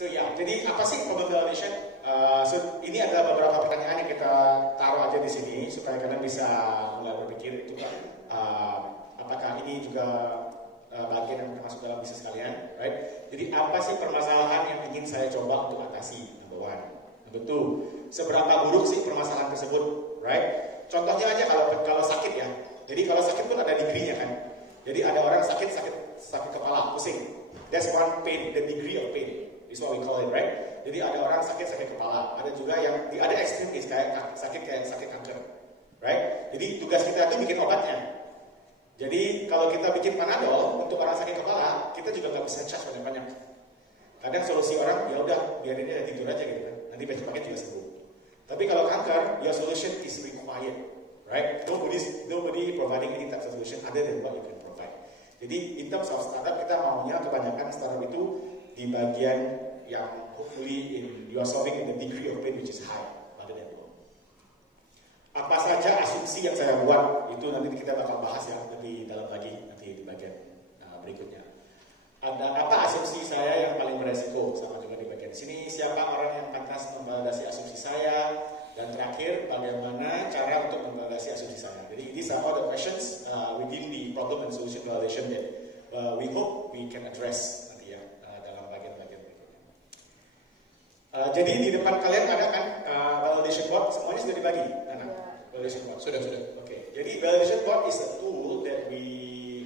So ya, jadi apa sih problem validation? So ini adalah beberapa pertanyaan yang kita taruh aja di sini supaya kalian bisa mulai berpikir itu kan apakah ini juga bagian yang termasuk dalam bisnis kalian, right? Jadi apa sih permasalahan yang ingin saya coba untuk atasi? Number one. Number two, seberapa buruk sih permasalahan tersebut, right? Contohnya aja kalau sakit ya. Jadi kalau sakit pun ada degree-nya kan. Jadi ada orang sakit kepala, pusing. That's one pain, the degree of pain is what we call it, right? Jadi ada orang sakit kepala, ada juga yang ada ekstrim case kayak sakit kanker, right? Jadi tugas kita itu bikin obatnya. Jadi kalau kita bikin Panadol untuk orang sakit kepala, kita juga nggak bisa charge banyak-banyak. Kadang solusi orang ya udah biarin dia tidur aja gitu kan, nanti besok pagi juga sembuh. Tapi kalau kanker, your solution is required, right? Nobody providing any type of solution other than what you can provide. Jadi in terms of startup kita maunya kebanyakan startup itu di bagian yang hopefully you are solving in the degree of pain which is high rather than low. Apa saja asumsi yang saya buat itu nanti kita bakal bahas ya lebih dalam lagi nanti di bagian berikutnya. Ada apa asumsi saya yang paling beresiko sama juga di bagian sini, siapa orang yang pantas memvalidasi asumsi saya, dan terakhir bagaimana cara untuk memvalidasi asumsi saya. Jadi these are all the questions within the problem and solution validation that we hope we can address nanti ya dalam bagian-bagian berikutnya. Jadi di depan kalian ada kan validation board, semuanya sudah dibagi. Validation board sudah. Okay. Jadi validation board is a tool that we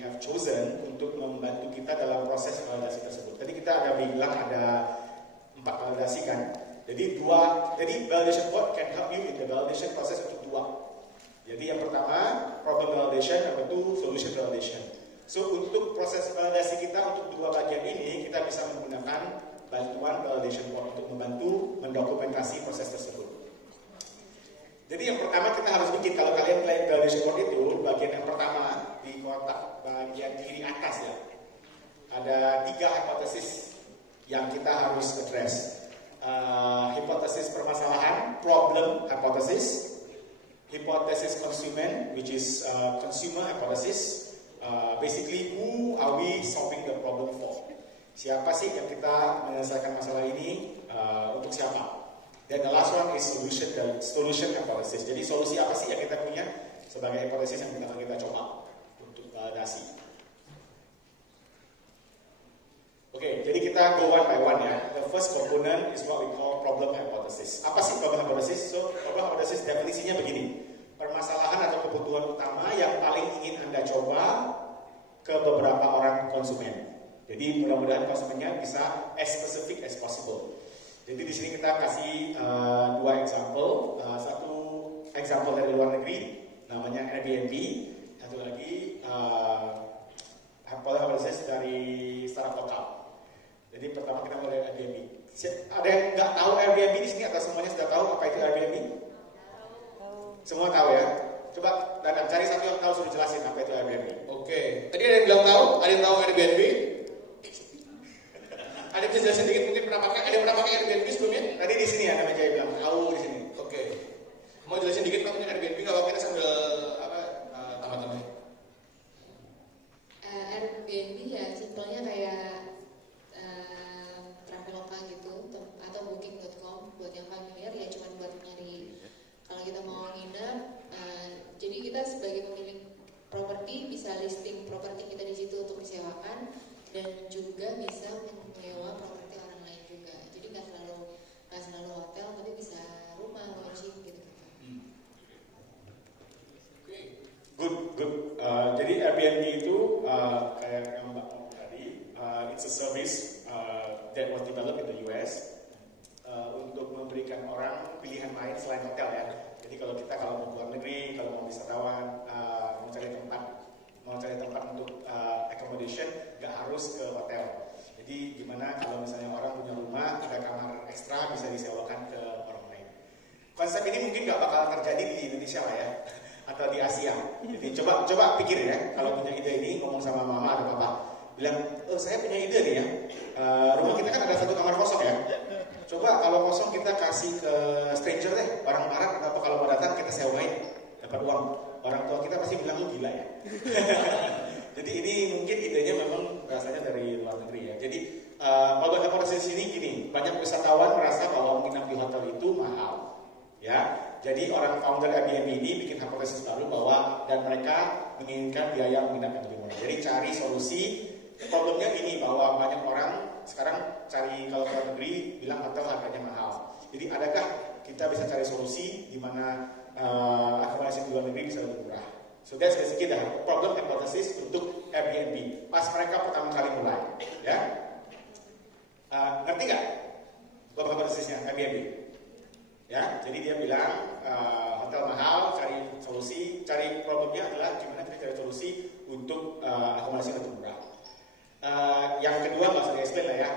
have chosen untuk membantu kita dalam proses validasi tersebut. Tadi kita ada bilang ada 4 validasi kan. Jadi validation board can help you in the validation process untuk 2. Jadi yang pertama problem validation, yang kedua solution validation. So untuk proses validasi kita untuk 2 bagian ini kita bisa menggunakan bantuan validation board untuk membantu mendokumentasi proses tersebut. Jadi yang pertama kita harus bikin, kalau kalian play validation board itu bagian yang pertama di kotak bagian kiri atas ya. Ada 3 hipotesis yang kita harus address. Hipotesis permasalahan, problem hypothesis, hypothesis consumer, which is consumer hypothesis. Basically, who are we solving the problem for? Siapa sih yang kita menyelesaikan masalah ini untuk siapa? Dan the last one is solution hypothesis. Jadi solusi apa sih yang kita punya sebagai hipotesis yang akan kita coba untuk validasi. Oke, jadi kita go one by one ya. The first component is what we call problem hypothesis. Apa sih problem hypothesis? So, problem hypothesis definisinya begini. Permasalahan atau kebutuhan utama yang paling ingin Anda coba ke beberapa orang konsumen. Jadi mudah-mudahan konsumennya bisa as specific as possible. Jadi di sini kita kasih 2 example. Satu example dari luar negeri, namanya Airbnb. Satu lagi problem hypothesis dari startup lokal. Jadi pertama kita mulai Airbnb. Ada yang nggak tahu Airbnb di sini atau semuanya sudah tahu apa itu Airbnb? Semua tahu ya? Coba dan cari satu yang tahu suruh jelasin apa itu Airbnb. Oke. Tadi ada yang bilang tahu? Ada yang tahu Airbnb? Ada yang bisa jelasin dikit mungkin pernah pakai? Ada yang pernah pakai Airbnb sebelumnya? Tadi di sini ya namanya bilang tahu di sini. Oke. Mau jelasin dikit namanya Airbnb? Nggak apa-apa kita sambil tamat-tamat. Airbnb ya simpelnya kayak Traveloka gitu atau booking.com. Buat yang familiar ya cuma buat nyari kalau kita mau nginep. Jadi kita sebagai pemilik properti bisa listing properti kita di situ untuk disewakan dan juga bisa menyewa properti orang lain juga. Jadi nggak selalu hotel tapi bisa rumah, lodging gitu. Good. Jadi Airbnb itu kayak yang Mbak ngomong tadi, it's a service that was developed in the US untuk memberikan orang pilihan lain selain hotel ya. Jadi kalau mau keluar negeri, kalau mau wisatawan, mau cari tempat untuk accommodation, nggak harus ke hotel. Jadi gimana kalau misalnya orang punya rumah, ada kamar ekstra bisa disewakan ke orang lain. Konsep ini mungkin nggak bakal terjadi di Indonesia lah ya. Atau di Asia. Jadi coba pikir ya, kalau punya ide ini ngomong sama mama atau papa, bilang, saya punya ide nih ya, rumah kita kan ada 1 kamar kosong ya. Coba kalau kosong kita kasih ke stranger deh, orang barat atau kalau mau datang kita sewain, dapat uang. Orang tua kita pasti bilang lu gila ya. Jadi ini mungkin idenya memang berasanya dari luar negeri ya. Jadi kalau hypothesis ini gini, banyak wisatawan merasa bahwa menginap di hotel itu mahal. Ya, jadi orang founder Airbnb ini bikin hipotesis baru bahwa dan mereka menginginkan biaya menginap yang lebih murah. Jadi cari solusi. Problemnya gini bahwa banyak orang sekarang cari kalau ke luar negeri bilang hotel harganya mahal. Jadi adakah kita bisa cari solusi di mana akomodasi di luar negeri bisa lebih murah? So that's basically the problem hypothesis untuk Airbnb. Pas mereka pertama kali mulai, ya, ngerti nggak problem hypothesisnya Airbnb? Ya, jadi dia bilang hotel mahal, cari solusi, cari problemnya adalah gimana kita cari solusi untuk akomodasi lebih murah. Yang kedua nggak usah di-explain lah ya.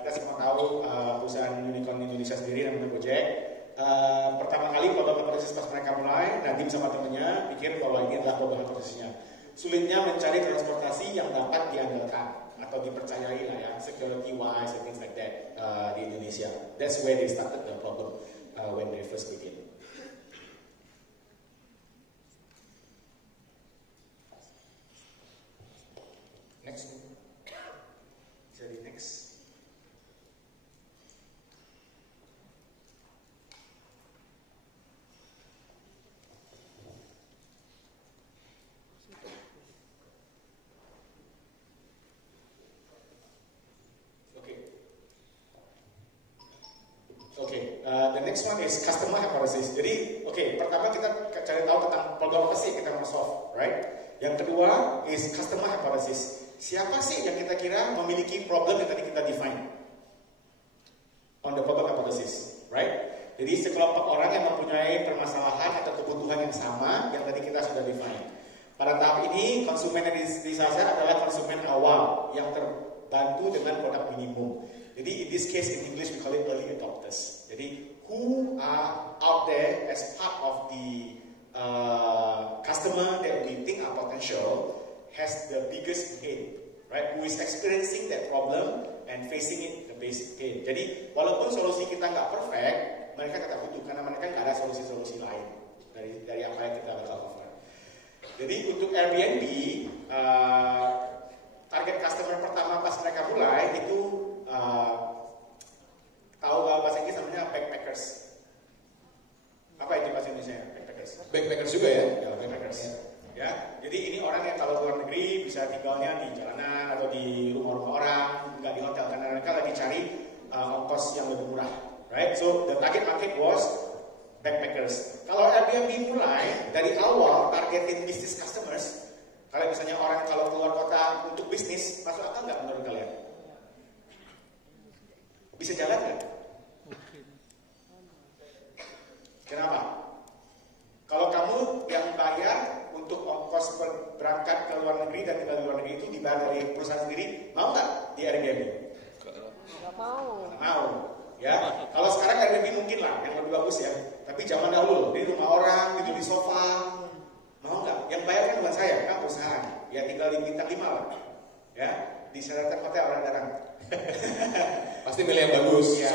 Kita semua tahu perusahaan unicorn Indonesia sendiri namanya Gojek. Pertama kali problem hypothesis pas mereka mulai, Nadim sama temennya pikir bahwa ini adalah problem hypothesisnya. Sulitnya mencari transportasi yang dapat diandalkan atau dipercayai lah ya, security wise and things like that di Indonesia. That's where they started the problem when they first begin. Next. Jadi next. The next one is customer hypothesis. Jadi, pertama kita cari tahu tentang problem apa sih kita mau solve, right? Yang kedua is customer hypothesis. Siapa sih yang kita kira memiliki problem yang tadi kita define on the problem hypothesis, right? Jadi sekelompok orang yang mempunyai permasalahan atau kebutuhan yang sama yang tadi kita sudah define. Pada tahap ini konsumen yang disasar adalah konsumen awal yang terbantu dengan produk minimum. Jadi in this case in English we call it early adopters. Jadi who are out there as part of the customer that we think are potential has the biggest pain, right? Who is experiencing that problem and facing it the basic pain. Jadi walaupun solusi kita nggak perfect, mereka tetap butuh karena mereka nggak ada solusi-solusi lain dari apa yang kita bakal offer. Jadi untuk Airbnb, target customer pertama pas mereka mulai itu tahu bahasa Inggris namanya backpackers. Apa itu bahasa Indonesia? Backpackers juga ya? Ya, backpackers. Ya, jadi ini orang yang kalau keluar negeri bisa tinggalnya di jalanan atau di rumah-rumah orang, nggak di hotel karena mereka lagi cari ongkos yang lebih murah, right? So the target market was backpackers. Kalau Airbnb mulai dari awal targetin business customers, kalau misalnya orang kalau keluar kota untuk bisnis, masuk akal nggak menurut kalian? Bisa jalan nggak? Kenapa? Kalau kamu yang bayar untuk ongkos berangkat ke luar negeri dan tinggal di luar negeri itu dibayar dari perusahaan sendiri, mau nggak di Airbnb? Nggak mau. Mau, ya. Kalau sekarang Airbnb mungkin lah, yang lebih bagus ya. Tapi zaman dahulu di rumah orang, tidur di sofa, mau nggak? Yang bayar kan bukan saya, kan perusahaan. Ya tinggal di bintang 5 lah, ya. Di Sheraton Hotel orang-orang. Pasti milih yang bagus. Ya,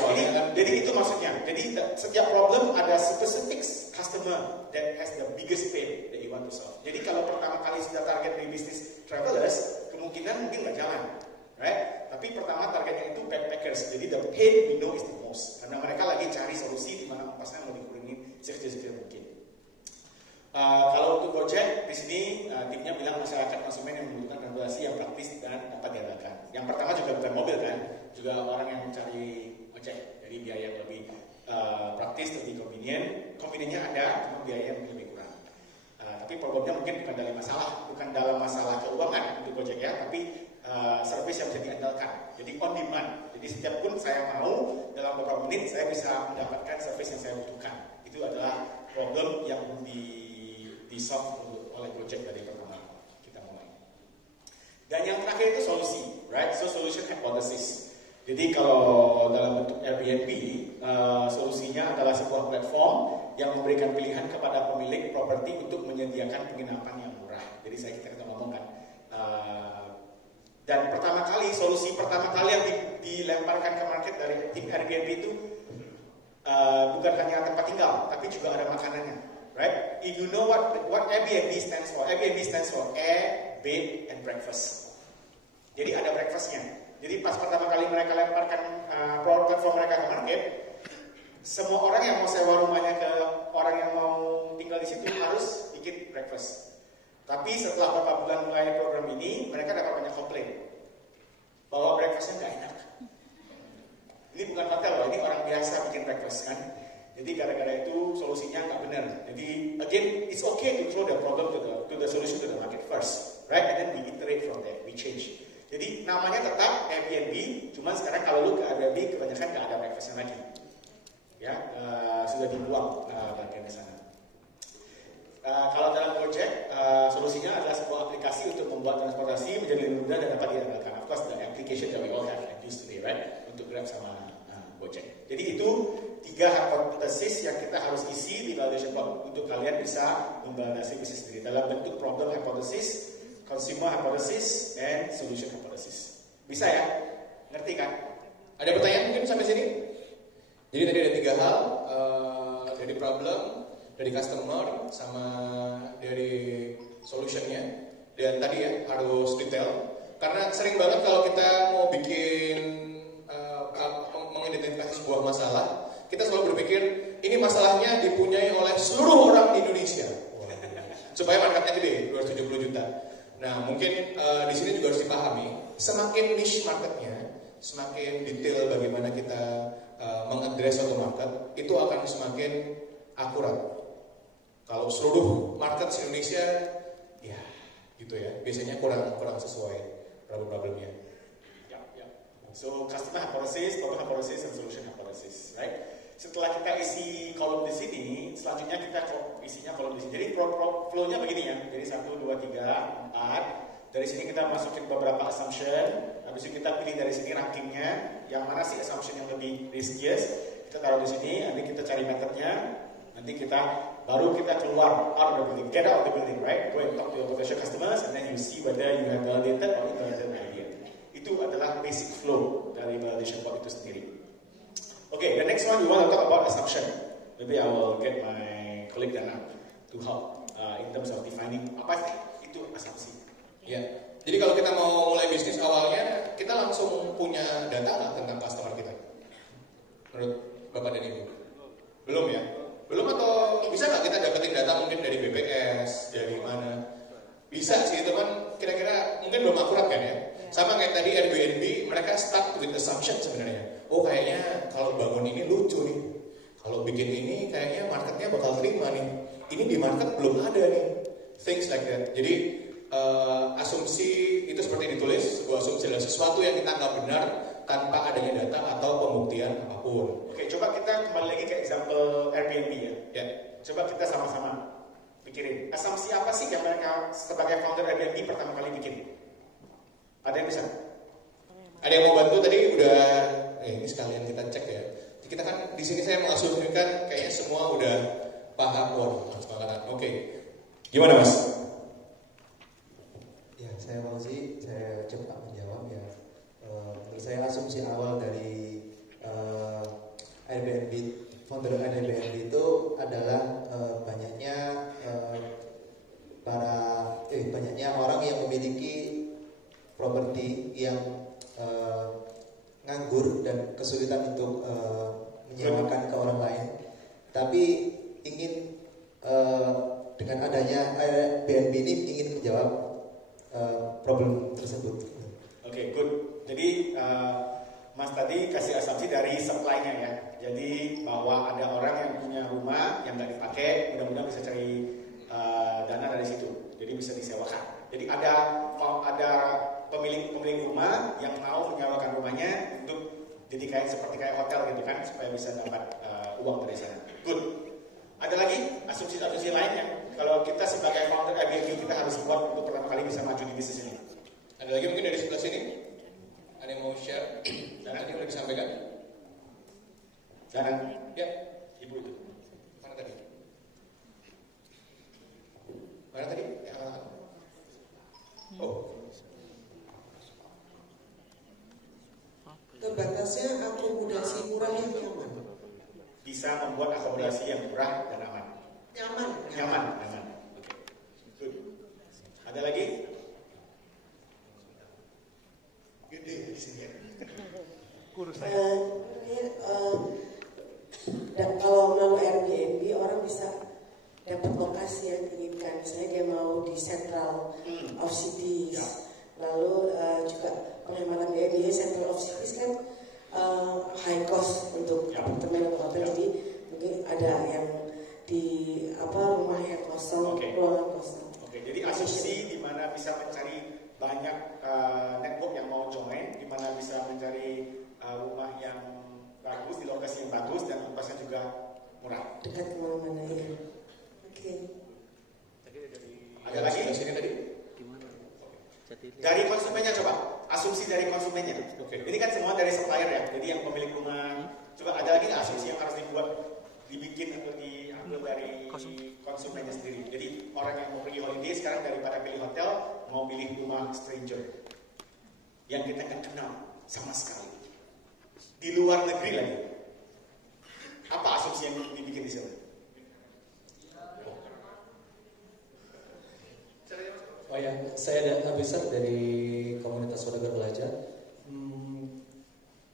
jadi itu maksudnya. Jadi setiap problem ada specific customer that has the biggest pain that you want to solve. Jadi kalau pertama kali sudah target di bisnis travelers, kemungkinan mungkin nggak jalan, right? Tapi pertama targetnya itu backpackers. Jadi the pain we know is the most. Karena mereka lagi cari solusi di mana ongkosnya mau dikurangi sekecil mungkin. Kalau untuk Gojek di sini timnya bilang masyarakat konsumen yang membutuhkan transportasi yang praktis dan dapat diandalkan. Yang pertama juga bukan mobil kan, juga orang yang mencari ojek, jadi biaya yang lebih praktis, lebih convenient. Convenientnya ada, cuma biaya yang lebih kurang. Tapi problemnya mungkin bukan dalam masalah keuangan untuk Gojek ya, tapi service yang bisa diandalkan. Jadi on demand. Jadi setiap pun saya mau dalam beberapa menit saya bisa mendapatkan service yang saya butuhkan. Itu adalah problem yang di-solve oleh Gojek dari pertama kita mulai. Dan yang terakhir itu solusi, right? So solution hypothesis. Jadi kalau dalam bentuk Airbnb, solusinya adalah sebuah platform yang memberikan pilihan kepada pemilik properti untuk menyediakan penginapan yang murah. Jadi kita ngomongkan. Dan solusi pertama kali yang dilemparkan ke market dari tim Airbnb itu bukan hanya tempat tinggal, tapi juga ada makanannya. Right? If you know what Airbnb stands for air, bed, and breakfast. Jadi ada breakfastnya. Jadi pas pertama kali mereka lemparkan platform transform mereka ke market, semua orang yang mau sewa rumahnya ke orang yang mau tinggal di situ harus bikin breakfast. Tapi setelah beberapa bulan mulai program ini, mereka dapat banyak komplain bahwa breakfastnya nggak enak. Ini bukan hotel loh, ini orang biasa bikin breakfast kan. Jadi gara-gara itu solusinya nggak benar. Jadi again, it's okay to throw the problem to the solution to the market first, right? And then we iterate from there, we change. Jadi namanya tetap Airbnb, cuman sekarang kalau lu ke Airbnb kebanyakan nggak ada breakfastnya lagi. Ya, sudah dibuang bagian di sana. Kalau dalam Gojek, solusinya adalah sebuah aplikasi untuk membuat transportasi menjadi lebih mudah dan dapat diandalkan. Of course, the application that we all have and use today, right? Untuk Grab sama Gojek. Jadi itu 3 hipotesis yang kita harus isi di validation board untuk kalian bisa memvalidasi bisnis sendiri dalam bentuk problem hypothesis, consumer hypothesis, and solution hypothesis. Bisa ya? Ngerti kan? Ada pertanyaan mungkin sampai sini? Jadi tadi ada 3 hal, dari problem, dari customer, sama dari solutionnya. Dan tadi ya harus detail. Karena sering banget kalau kita mau bikin mengidentifikasi sebuah masalah, kita selalu berpikir ini masalahnya dipunyai oleh seluruh orang di Indonesia. Supaya marketnya gede, 270 juta. Nah mungkin di sini juga harus dipahami, semakin niche marketnya, semakin detail bagaimana kita mengadres suatu market, itu akan semakin akurat. Kalau seluruh market di Indonesia, ya gitu ya, biasanya kurang sesuai problemnya. So customer hypothesis, problem hypothesis, and solution hypothesis, right? Setelah kita isi kolom di sini, selanjutnya kita isinya kolom di sini. Jadi flow-nya begini ya. Jadi 1, 2, 3, 4. Dari sini kita masukin beberapa assumption. Habis itu kita pilih dari sini rankingnya. Yang mana sih assumption yang lebih riskiest? Kita taruh di sini. Nanti kita cari methodnya. Nanti baru kita keluar out of the building, get out of the building, right? Go and talk to your potential customers, and then you see whether you have validated or invalidated the idea. Itu adalah basic flow dari validation board itu sendiri. Okay, the next one we want to talk about assumption. Maybe I will get my colleague Dana to help in terms of defining apa sih itu asumsi. Ya, jadi kalau kita mau mulai bisnis awalnya, kita langsung punya data nggak tentang customer kita? Menurut Bapak dan Ibu? Belum ya? Belum atau bisa nggak kita dapetin data mungkin dari BPS, dari mana? Bisa sih, itu kan kira-kira mungkin belum akurat kan ya? Sama kayak tadi Airbnb, mereka start with assumption sebenarnya. Oh kayaknya kalau bangun ini lucu nih. Kalau bikin ini kayaknya marketnya bakal terima nih. Ini di market belum ada nih. Things like that. Jadi asumsi itu seperti ditulis, sebuah asumsi adalah sesuatu yang kita anggap benar tanpa adanya data atau pembuktian apapun. Oke, coba kita kembali lagi ke example Airbnb ya. Ya. Coba kita sama-sama pikirin. Asumsi apa sih yang mereka sebagai founder Airbnb pertama kali bikin? Ada yang bisa? Ada yang mau bantu tadi udah? Ini sekalian kita cek ya. Kita kan di sini saya mengasumsikan kayaknya semua udah paham. Sepakatan. Oke. Gimana Mas? Ya, saya Fauzi, saya coba menjawab ya. Menurut saya asumsi awal dari Airbnb, founder Airbnb itu adalah banyaknya banyaknya orang yang memiliki properti yang nganggur dan kesulitan untuk menyewakan ke orang lain, tapi ingin dengan adanya Airbnb ini ingin menjawab problem tersebut. Oke, good. Jadi Mas tadi kasih asumsi dari supply-nya ya. Jadi bahwa ada orang yang punya rumah yang nggak dipakai, mudah-mudahan bisa cari dana dari situ. Jadi bisa disewakan. Jadi ada pemilik rumah yang mau menyewakan rumahnya untuk jadi seperti kayak hotel gitu kan, supaya bisa dapat uang dari sana. Good. Ada lagi asumsi-asumsi lain yang kalau kita sebagai founder Airbnb kita harus buat untuk pertama kali bisa maju di bisnis ini. Ada lagi mungkin dari sebelah sini? Ada yang mau share? Dan tadi udah disampaikan? Jangan. Ya. Ibu itu. Mana tadi? Mana tadi? Oh. Terbatasnya akomodasi murah yang nyaman. Bisa membuat akomodasi yang murah dan aman. Nyaman. Oke. Good. Ada lagi? Gede di sini ya. Dan kalau mau Airbnb orang bisa dapat lokasi yang diinginkan. Misalnya dia mau di Central of Cities, lalu juga penghematan biaya. Biaya Central of Cities kan high cost untuk apartemen atau hotel, jadi mungkin ada yang di rumah yang kosong, ruangan kosong. Jadi asumsi di mana bisa mencari banyak network yang mau join, di mana bisa mencari rumah yang bagus di lokasi yang bagus dan ongkosnya juga murah. Dekat kemana-mana ya. Oke. Ada lagi? Sini tadi. Dari konsumennya coba, asumsi dari konsumennya. Ini kan semua dari supplier ya. Jadi yang pemilik rumah, coba ada lagi nggak asumsi yang harus dibikin atau diambil dari konsumennya sendiri. Jadi orang yang mau pergi holiday sekarang daripada pilih hotel, mau pilih rumah stranger yang kita nggak kenal sama sekali. Di luar negeri lagi. Apa asumsi yang dibikin di sana? Oh ya, saya Abisar dari komunitas Saudagar Belajar.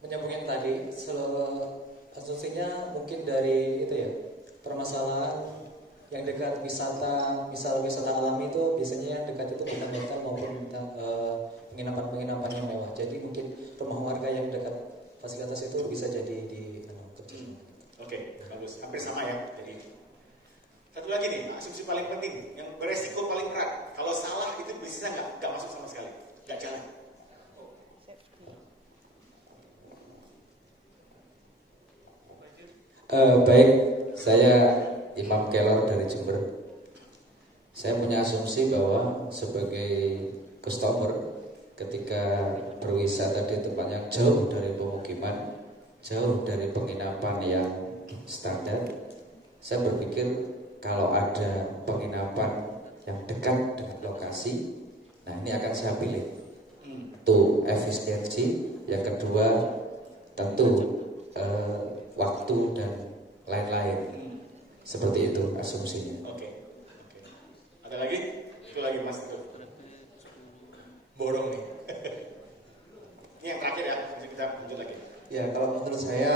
Menyambungin tadi, asumsinya mungkin dari itu ya, permasalahan yang dekat wisata, misal wisata alam itu biasanya yang dekat itu bukan hotel maupun penginapan yang mewah. Jadi mungkin rumah warga yang dekat fasilitas itu bisa jadi di kecil. Oke, bagus. Hampir sama ya. Jadi satu lagi nih, asumsi paling penting, yang beresiko paling berat. Kalau salah itu bisnisnya nggak masuk sama sekali, nggak jalan. Baik, saya Imam Kelor dari Jember. Saya punya asumsi bahwa sebagai customer ketika berwisata di tempat yang jauh dari pemukiman, jauh dari penginapan yang standar, saya berpikir kalau ada penginapan yang dekat dengan lokasi, nah ini akan saya pilih. Itu efisiensi, yang kedua tentu waktu dan lain-lain. Seperti itu asumsinya. Oke. Ada lagi? Itu lagi Mas itu. Borong nih. Ini yang terakhir ya, nanti kita lanjut lagi. Ya, kalau menurut saya,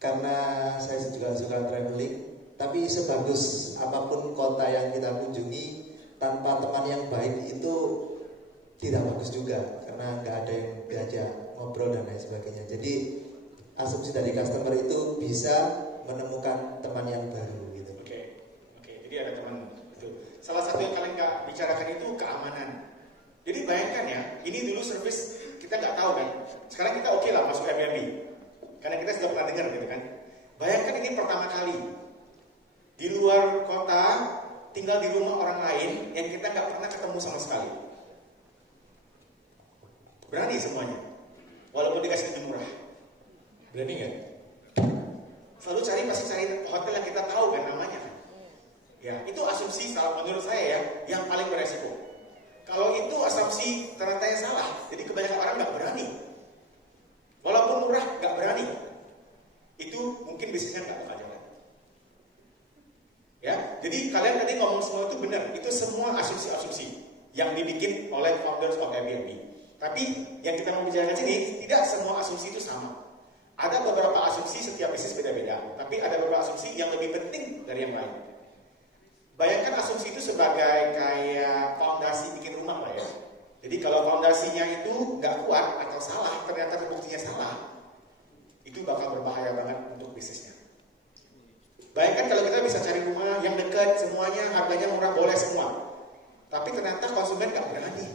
karena saya juga suka traveling, tapi sebagus apapun kota yang kita kunjungi, tanpa teman yang baik itu tidak bagus juga, karena nggak ada yang diajak ngobrol dan lain sebagainya. Jadi asumsi dari customer itu bisa menemukan teman yang baru gitu. Oke. Jadi ada teman itu. Salah satu yang kalian nggak bicarakan itu keamanan. Jadi bayangkan ya, ini dulu service kita nggak tahu kan. Sekarang kita oke lah masuk Airbnb, karena kita sudah pernah dengar gitu kan. Bayangkan ini pertama kali di luar kota, tinggal di rumah orang lain yang kita nggak pernah ketemu sama sekali. Berani semuanya, walaupun dikasih lebih murah. Berani nggak? Selalu pasti cari hotel yang kita tahu kan namanya. Ya, itu asumsi menurut saya ya, yang paling beresiko. Kalau itu asumsi ternyata yang salah, jadi kebanyakan orang nggak berani. Walaupun murah, nggak berani. Itu mungkin bisnisnya nggak bakal jalan. Ya, jadi kalian tadi ngomong semua itu benar. Itu semua asumsi-asumsi yang dibikin oleh founders of Airbnb. Tapi yang kita mau bicarakan sini, tidak semua asumsi itu sama. Ada beberapa asumsi, setiap bisnis beda-beda. Tapi ada beberapa asumsi yang lebih penting dari yang lain. Bayangkan asumsi itu sebagai kayak fondasi bikin rumah lah ya. Jadi kalau fondasinya itu nggak kuat atau salah, ternyata terbuktinya salah, itu bakal berbahaya banget untuk bisnisnya. Bayangkan kalau kita bisa cari rumah yang dekat, semuanya harganya murah, boleh semua. Tapi ternyata konsumen nggak berani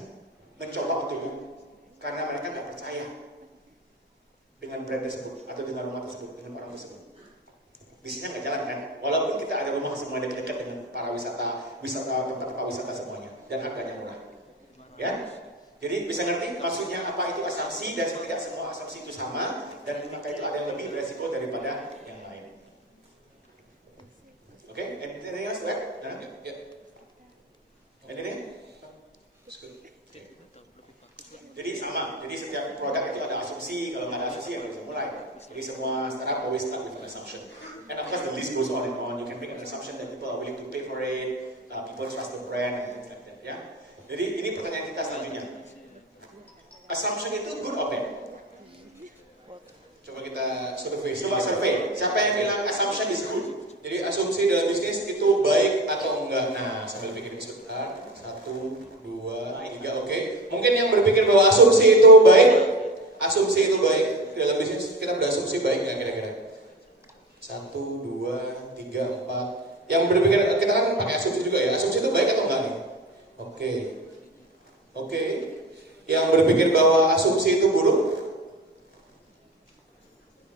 mencoba untuk karena mereka nggak percaya dengan brand tersebut atau dengan rumah tersebut, dengan orang tersebut. Bisnisnya nggak jalan kan? Walaupun kita ada rumah semua dekat-dekat dengan para tempat-tempat wisata semuanya dan harganya murah. Ya, jadi bisa ngerti maksudnya apa itu asumsi dan tidak semua asumsi itu sama dan maka itu ada yang lebih beresiko daripada yang lain. Oke, anything else to add? Ya. Anything? Jadi sama, jadi setiap produk itu ada asumsi, kalau nggak ada asumsi ya nggak bisa mulai. Jadi semua startup always start with an assumption. And of course the list goes on and on. You can make an assumption that people are willing to pay for it, people trust the brand and things like that. Ya. Jadi ini pertanyaan kita selanjutnya. Assumption itu good or bad? survei. Coba survei. Siapa yang bilang assumption is good? Jadi asumsi dalam bisnis itu baik atau enggak? Nah, sambil pikirin sebentar. 1, 2, 3, oke. Mungkin yang berpikir bahwa asumsi itu baik dalam bisnis, kita berasumsi baik nggak kira-kira? 1, 2, 3, 4. Yang berpikir, kita kan pakai asumsi juga ya. Asumsi itu baik atau enggak nih? Oke. Yang berpikir bahwa asumsi itu buruk?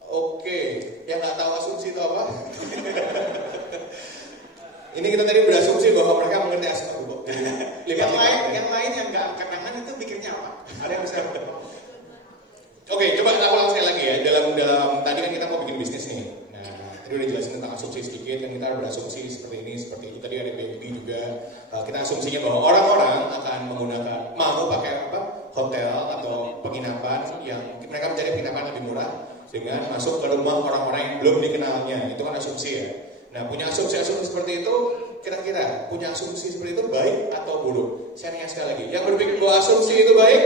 Oke. Yang nggak tahu asumsi itu apa? Ini kita tadi berasumsi bahwa mereka mengerti asumsi. Yang lain yang nggak angkat tangan itu pikirnya apa? Ada yang bisa? Oke, coba kita ulang sekali lagi ya. Dalam tadi kan kita mau bikin bisnis nih. Nah, tadi udah jelasin tentang asumsi sedikit, dan kita berasumsi seperti ini, seperti itu. Tadi ada BNB juga. Kita asumsinya bahwa orang-orang akan mau pakai hotel atau penginapan yang mereka mencari penginapan lebih murah dengan masuk ke rumah orang-orang yang belum dikenalnya. Itu kan asumsi ya. Nah, punya asumsi-asumsi seperti itu, kira-kira punya asumsi seperti itu baik atau buruk? Saya tanya sekali lagi, yang berpikir bahwa asumsi itu baik?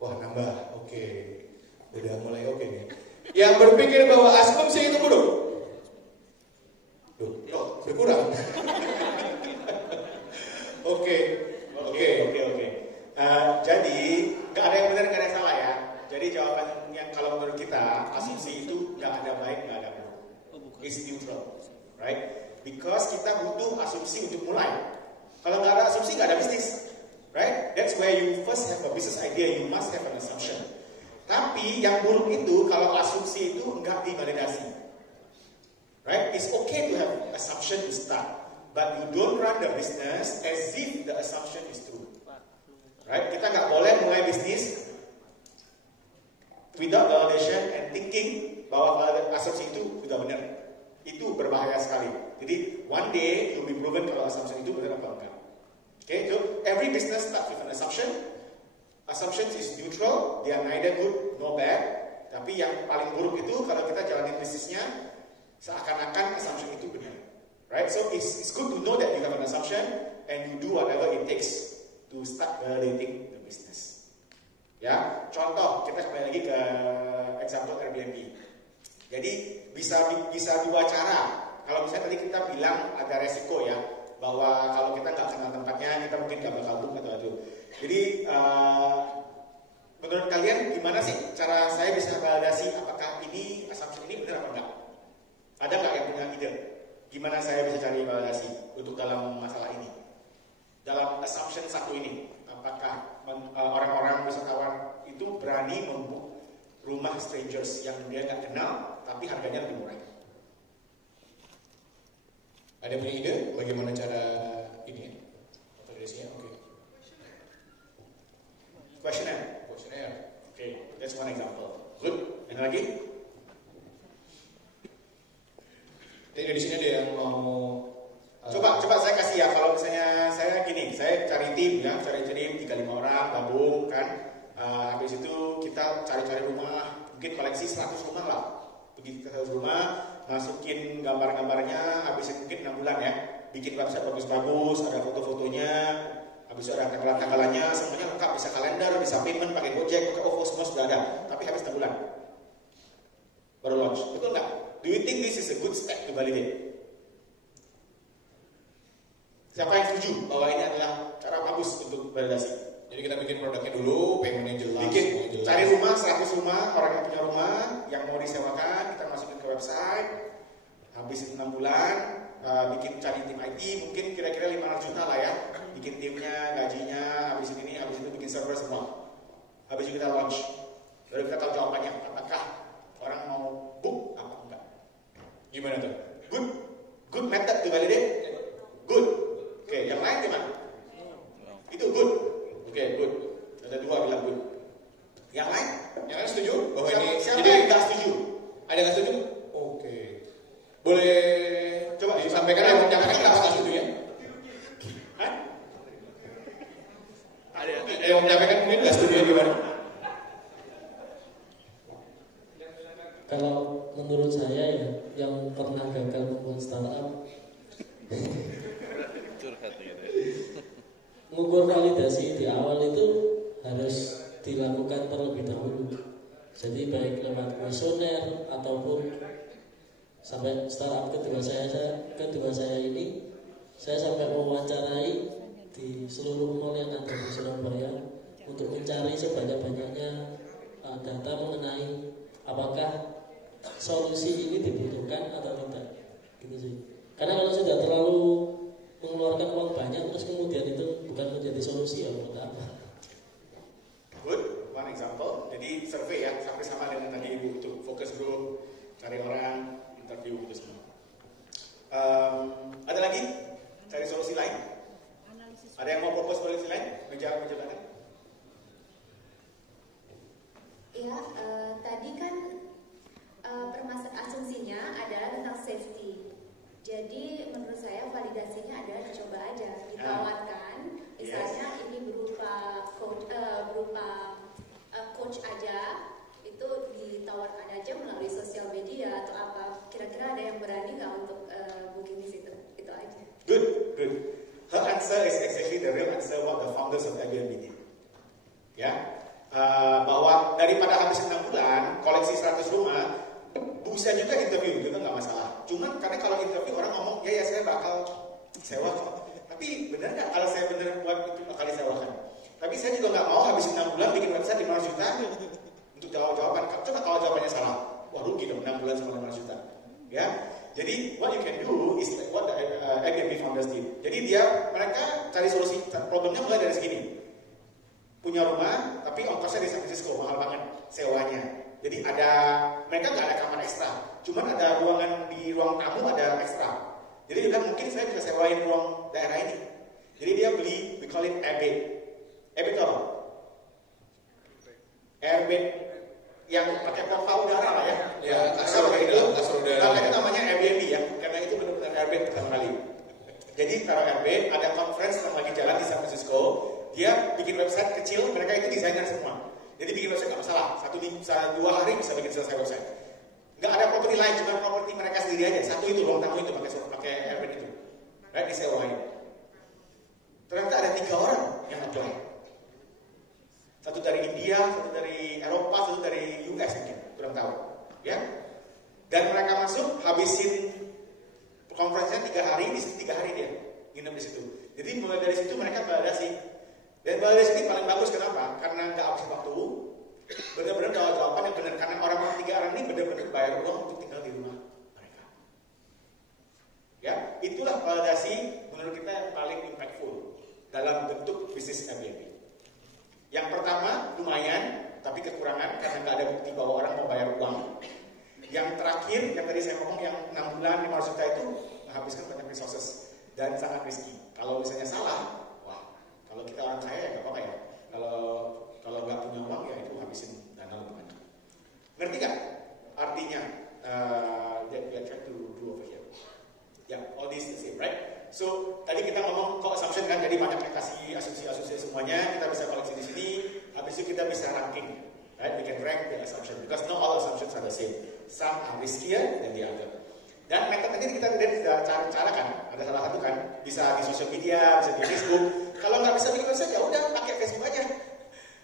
Wah, nambah. Oke. Udah mulai oke nih. Yang berpikir bahwa asumsi itu buruk? Loh, berkurang. Oke. Jadi nggak ada yang benar, nggak ada yang salah ya. Jadi jawabannya kalau menurut kita asumsi itu nggak ada baik, nggak ada buruk. It's neutral, right? Because kita butuh asumsi untuk mulai. Kalau nggak ada asumsi nggak ada bisnis, right? That's where you first have a business idea. You must have an assumption. Tapi yang buruk itu kalau asumsi itu nggak divalidasi, right? It's okay to have assumption to start, but you don't run the business as if the assumption is true. Right? Kita nggak boleh mulai bisnis without validation and thinking bahwa asumsi itu sudah benar. Itu berbahaya sekali. Jadi one day you'll be proven kalau assumption itu benar atau enggak. Okay, so every business starts with an assumption. Assumption is neutral, they are neither good nor bad. Tapi yang paling buruk itu kalau kita jalanin bisnisnya seakan-akan assumption itu benar. Right? So it's good to know that you have an assumption and you do whatever it takes to start validating the business. Ya, contoh kita kembali lagi ke example Airbnb. Jadi bisa dua cara. Kalau misalnya tadi kita bilang ada resiko ya, bahwa kalau kita nggak kenal tempatnya kita mungkin nggak bakal book atau itu. Jadi menurut kalian gimana sih cara saya bisa validasi apakah ini assumption ini benar apa enggak? Ada nggak yang punya ide? Gimana saya bisa cari validasi untuk dalam masalah ini? Dalam assumption satu ini, apakah orang-orang wisatawan itu berani membook rumah strangers yang dia nggak kenal, tapi harganya lebih murah? Ada punya ide bagaimana cara ini? Validasinya? Oke. Questionnaire. Oke, that's one example. Good. Yang lagi? Jadi di sini ada yang mau Coba saya kasih ya, kalau misalnya saya gini, saya cari tim ya, cari tim 3-5 orang gabung kan, habis itu kita cari-cari rumah, mungkin koleksi 100 rumah lah, pergi ke 100 rumah, masukin gambar-gambarnya, habis itu mungkin 6 bulan ya, bikin website bagus-bagus, ada foto-fotonya, habis itu ada tanggalan-tanggalannya, semuanya lengkap, bisa kalender, bisa payment, pakai Gojek, pakai OVO, semua sudah ada, tapi habis 6 bulan baru launch, betul nggak? Do you think this is a good step to validate? Siapa yang setuju bahwa ini adalah cara bagus untuk validasi? Jadi kita bikin produknya dulu, paymentnya jelas. Cari rumah, 100 rumah, orang yang punya rumah, yang mau disewakan, kita masukin ke website. Habis 6 bulan, cari tim IT, mungkin kira-kira 500 juta lah ya. Bikin timnya, gajinya, habis itu bikin server semua. Habis itu kita launch. Baru kita tahu jawabannya, apakah orang mau book apa enggak. Gimana tuh? Good method to validate? Good. Oke, yang lain gimana? Itu good. Oke, good. Ada 2 bilang good. Yang lain setuju bahwa siapa jadi yang nggak setuju? Ada nggak setuju? Oke. Boleh coba disampaikan yang menyampaikan kenapa nggak setuju ya? Ada yang menyampaikan mungkin nggak setuju gimana? Kalau menurut saya ya, yang pernah gagal membuat startup mengukur validasi di awal itu harus dilakukan terlebih dahulu. Jadi baik lewat kuesioner ataupun sampai startup kedua saya ini, saya sampai mewawancarai di seluruh mall yang ada di Surabaya untuk mencari sebanyak-banyaknya data mengenai apakah solusi ini dibutuhkan atau tidak, gitu sih. Karena kalau sudah terlalu mengeluarkan uang banyak terus kemudian itu bukan menjadi solusi, ya buat apa? Good, one example. Jadi survei ya, sampai sama dengan tadi Ibu itu focus group, cari orang, interview gitu semua. Ada lagi cari solusi lain? Ada yang mau propose solusi lain? Meja tadi? Ya, tadi kan asumsinya adalah tentang safety. Jadi menurut saya validasinya adalah dicoba aja, ditawarkan. Misalnya ini berupa coach aja, itu ditawarkan aja melalui sosial media atau apa. Kira-kira ada yang berani nggak untuk booking di situ? Itu aja. Good. Her answer is exactly the real answer what the founders of Airbnb did. Ya, bahwa daripada habis 6 bulan koleksi 100 rumah, bisa juga interview juga nggak masalah. Cuman karena kalau interview orang ngomong ya saya bakal sewa kok. Tapi benar nggak kalau saya benar buat itu bakal disewakan? Tapi saya juga nggak mau habis 6 bulan bikin website 500 juta untuk jawaban. Coba kalau jawabannya salah, wah rugi dong 6 bulan sama 500 juta. Ya, jadi what you can do is like what the Airbnb founders did. Jadi mereka cari solusi. Problemnya mulai dari segini. Punya rumah, tapi ongkosnya di San Francisco mahal banget sewanya. Jadi mereka nggak ada kamar ekstra, cuman ada ruangan di ruang tamu ada ekstra. Jadi dia bilang mungkin saya bisa sewain ruang daerah ini. Jadi dia beli, we call it airbed. Airbed itu apa? Airbed yang pakai pompa udara lah ya. Ya, kasur udara. Nah, itu namanya Airbnb ya, karena itu benar-benar airbed pertama kali. Jadi taruh airbed, ada conference yang lagi jalan di San Francisco, dia bikin website kecil, mereka itu desainer semua. Jadi bikin website nggak masalah, 1-2 hari bisa bikin selesai website. Nggak ada properti lain, cuma properti mereka sendiri aja. Satu itu ruang tamu itu pakai Airbnb itu, right, disewain. Ternyata ada 3 orang yang apply. Satu dari India, satu dari Eropa, satu dari US mungkin, kurang tahu, ya. Dan mereka masuk, habisin konferensinya 3 hari, di 3 hari dia nginep di situ. Jadi mulai dari situ mereka validasi. Dan validasi ini paling bagus kenapa? Karena nggak habis waktu, benar-benar jawaban yang benar. Karena orang-orang 3 orang ini benar-benar bayar uang untuk tinggal di rumah mereka. Ya, itulah validasi menurut kita yang paling impactful dalam bentuk bisnis Airbnb. Yang pertama lumayan, tapi kekurangan karena nggak ada bukti bahwa orang mau bayar uang. Yang terakhir, yang tadi saya ngomong yang 6 bulan 500 juta itu menghabiskan banyak resources dan sangat risky. Kalau misalnya salah, kalau kita orang kaya ya nggak apa-apa ya. Kalau nggak punya uang ya itu habisin dana lebih banyak. Ngerti nggak artinya? That we are trying to do over here. Ya, all this the same, right? So tadi kita ngomong co-assumption kan, jadi banyak yang kasih asumsi semuanya. Kita bisa koleksi di sini. Habis itu kita bisa ranking, right? We can rank the assumption because not all assumptions are the same. Some are riskier than the other. Dan metode ini kita lihat cara kan, ada salah satu kan, bisa di sosial media, bisa di Facebook. Kalau nggak bisa bikin website ya udah pakai Facebook aja,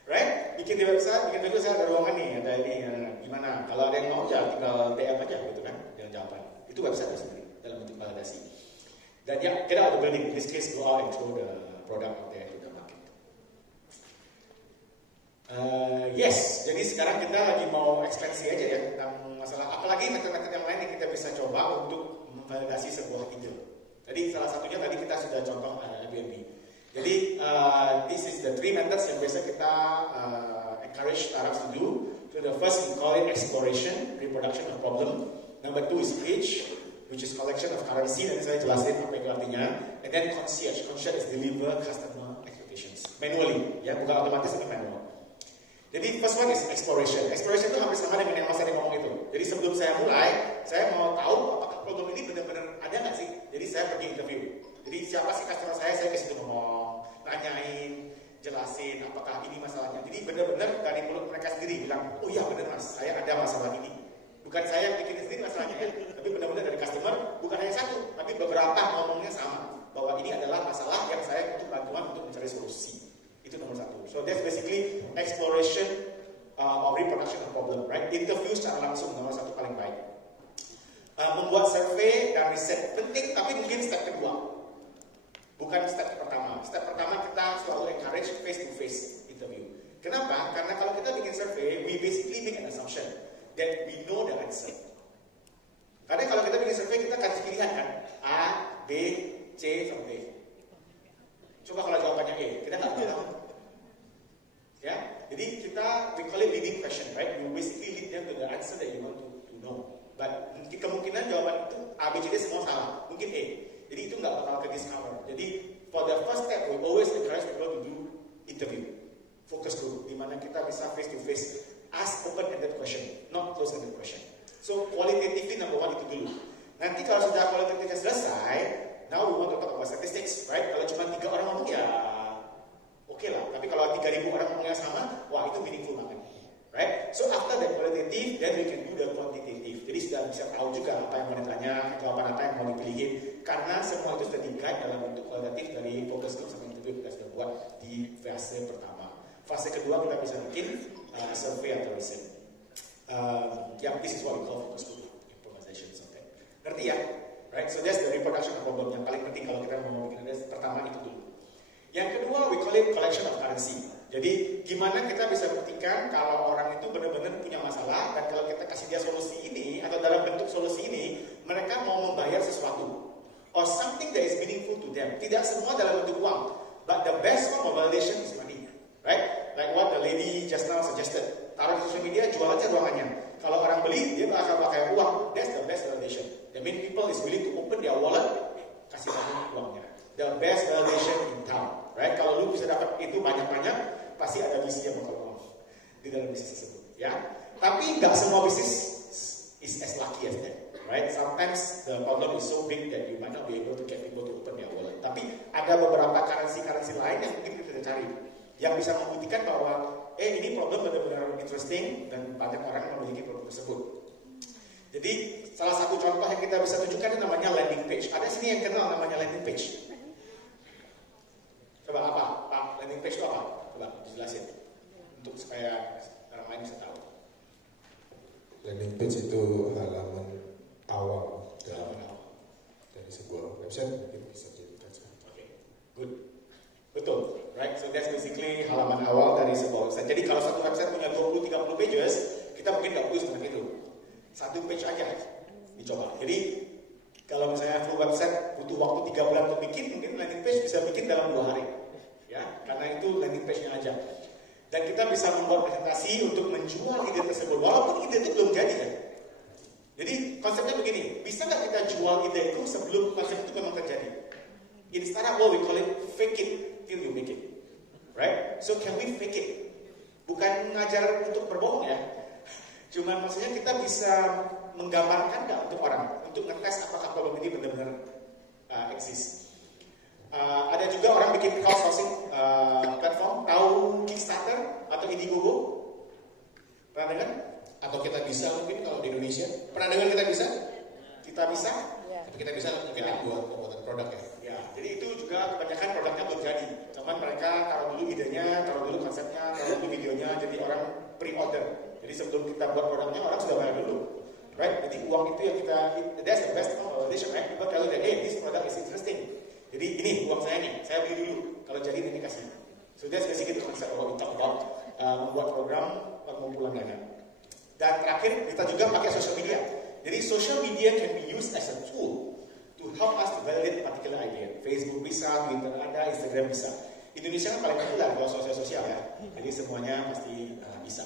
right? Bikin di website, bikin Facebook saya ada ruangan nih, ada ini, gimana? Kalau ada yang mau ya tinggal DM aja gitu kan, dengan jawaban. Itu website sendiri dalam bentuk validasi. Dan ya kita ada building, in this case go out and throw the product out there to the market. Yes, jadi sekarang kita lagi mau ekspansi aja ya tentang masalah apalagi metode-metode yang lain yang kita bisa coba untuk memvalidasi sebuah ide. Jadi salah satunya tadi kita sudah contoh Airbnb. Jadi this is the 3 methods yang biasa kita encourage startups to do. So the first we call it exploration, reproduction of problem. Number 2 is pitch, which is collection of currency. Nanti saya jelasin apa itu artinya. And then concierge. Concierge is deliver customer expectations manually, ya bukan otomatis tapi manual. Jadi first one is exploration. Exploration itu hampir sama dengan yang Mas tadi ngomong itu. Jadi sebelum saya mulai, saya mau tahu apakah problem ini benar-benar ada nggak sih. Jadi saya pergi interview. Jadi siapa sih customer saya ke situ ngomong, nanyain, jelasin apakah ini masalahnya. Jadi benar-benar dari mulut mereka sendiri bilang, oh iya benar Mas, saya ada masalah ini. Bukan saya bikin sendiri masalahnya ya, tapi benar-benar dari customer, bukan hanya satu, tapi beberapa ngomongnya sama. Bahwa ini adalah masalah yang saya butuh bantuan untuk mencari solusi. Itu nomor 1. So that's basically exploration of reproduction of problem, right? Interview secara langsung nomor satu paling baik. Membuat survei dan riset penting, tapi mungkin step kedua, bukan step pertama. Step pertama kita selalu encourage face to face interview. Kenapa? Karena kalau kita bikin survei, we basically make an assumption that we know the answer. Karena kalau kita bikin survei, kita kasih pilihan kan, A, B, C, sampai D. Coba kalau jawabannya E, kita nggak tahu. Ya, jadi kita we call it leading question, right? You basically lead them to the answer that you want to know. But kemungkinan jawaban itu A, B, C, D semua salah, mungkin E. Jadi itu nggak bakal ke-discover. Jadi for the first step, we always encourage people to do interview. Fokus dulu, dimana kita bisa face to face, ask open-ended question, not close-ended question. So qualitatively number one itu dulu. Nanti kalau sudah qualitatively selesai, now we want to talk about statistics, right? Kalau cuma 3 orang ngomong ya oke lah. Tapi kalau 3.000 orang ngomongnya sama, wah itu meaningful banget, right? So after the qualitative, then we can do the quantitative. Jadi sudah bisa tahu juga apa yang mau ditanya, jawaban apa yang mau dipilihin. Karena semua itu sudah di-guide dalam bentuk kualitatif dari focus group sampai interview kita sudah buat di fase pertama. Fase kedua kita bisa bikin survey atau riset. Yang this is what we call focus group improvisation. Okay. Ngerti ya? Right? So that's the reproduction of problem yang paling penting kalau kita mau bikin riset. Pertama itu dulu. Yang kedua we call it collection of currency. Jadi gimana kita bisa buktikan kalau orang itu benar-benar punya masalah dan kalau kita kasih dia solusi ini atau dalam bentuk solusi ini mereka mau membayar sesuatu or something that is meaningful to them. Tidak semua dalam bentuk uang, but the best form of validation is money, right? Like what the lady just now suggested. Taruh di social media, jual aja ruangannya. Kalau orang beli, dia bakal pakai uang. That's the best validation. That means people is willing to open their wallet, kasih kamu uangnya. The best validation in town, right? Kalau lu bisa dapat itu banyak-banyak, pasti ada visi yang bakal ngomong di dalam bisnis tersebut, ya. Tapi nggak semua bisnis is as lucky as that, right? Sometimes the problem is so big that you might not be able to get people to open their wallet. Tapi ada beberapa currency lain yang mungkin kita cari, yang bisa membuktikan bahwa ini problem benar-benar interesting dan banyak orang yang memiliki produk tersebut. Jadi salah satu contoh yang kita bisa tunjukkan namanya landing page. Ada sini yang kenal namanya landing page. Coba apa? Pak, landing page itu apa? Coba dijelasin untuk supaya orang lain bisa tahu. Landing page itu halaman awal dari sebuah website, mungkin bisa dijadikan. Oke, good, betul, right? So that's basically halaman awal dari sebuah website. Jadi kalau satu website punya 20-30 pages, kita mungkin nggak perlu seperti itu. Satu page aja dicoba. Jadi kalau misalnya full website butuh waktu 3 bulan untuk bikin, mungkin landing page bisa bikin dalam 2 hari, ya, karena itu landing page-nya aja. Dan kita bisa membuat presentasi untuk menjual ide tersebut, walaupun ide itu belum jadi kan. Jadi konsepnya begini, bisa nggak kita jual ide itu sebelum konsep itu memang terjadi? In startup world we call it fake it till you make it, right? So can we fake it? Bukan ngajar untuk berbohong ya, cuman maksudnya kita bisa menggambarkan nggak untuk orang, untuk ngetes apakah problem ini benar-benar eksis. Ada juga orang bikin crowdsourcing platform, tahu Kickstarter atau Indiegogo? Pernah dengar? Atau kita bisa mungkin kalau di Indonesia? Pernah dengar kita bisa? Kita bisa? Tapi kita bisa mungkin buat pembuatan produk ya? Ya, jadi itu juga kebanyakan produknya belum jadi. Cuman mereka taruh dulu idenya, taruh dulu konsepnya, taruh dulu videonya, jadi orang pre-order. Jadi sebelum kita buat produknya, orang sudah bayar dulu. Right? Jadi uang itu yang kita, that's the best form of validation, right? People tell you that, hey, this product is interesting. Jadi ini uang saya nih, saya beli dulu. Kalau jadi nanti kasih. So that's basically the concept of what we talk about, membuat program pengumpulan dana. Dan terakhir kita juga pakai social media. Jadi social media can be used as a tool to help us to validate a particular idea. Facebook bisa, Twitter ada, Instagram bisa. Indonesia kan paling populer kalau sosial ya. Jadi semuanya pasti bisa.